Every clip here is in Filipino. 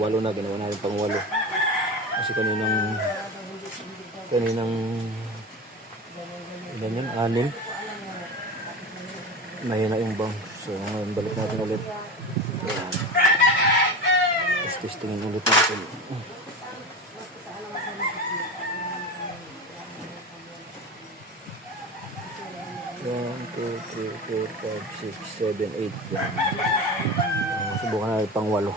walo na, ginawa natin pang walo. Kasi kaninang ilan yan, 6. Mahina yung bounce. So ngayon balik natin ulit. Tapos testingin ulit natin. 1, 2, 3, 4, 5, 6, 7, 8 yan. Subukan natin pang 8.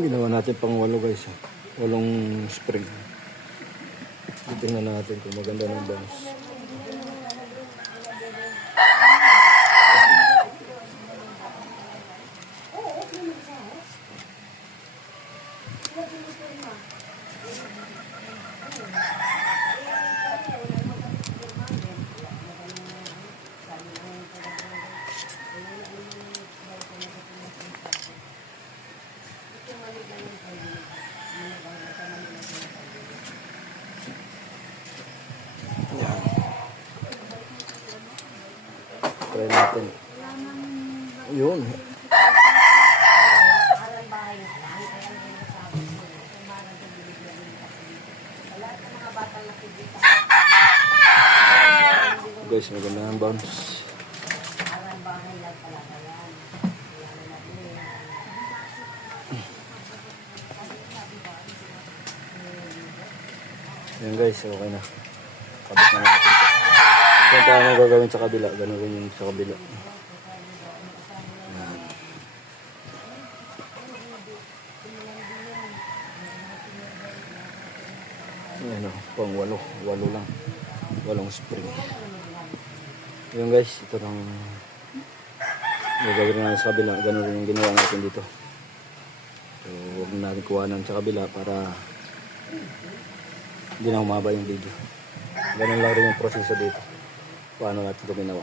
Ginawa natin pang 8 guys. 8 spring. Tingnan natin kung maganda ng bounce. Try natin. Yun. Guys, maganda ang bounce. Yan guys, okay na. Kabit na natin ito. Kung paano gagawin sa kabila, ganun rin yung sa kabila. Yan o, pang 8 lang. 8 spring. Yun guys, ito lang gagawin natin sa kabila. Ganun rin yung ginawa natin dito. So, huwag natin kuhanan sa kabila para hindi na humaba yung video. Ganun lang rin yung proseso dito. Paano natin ito ginawa.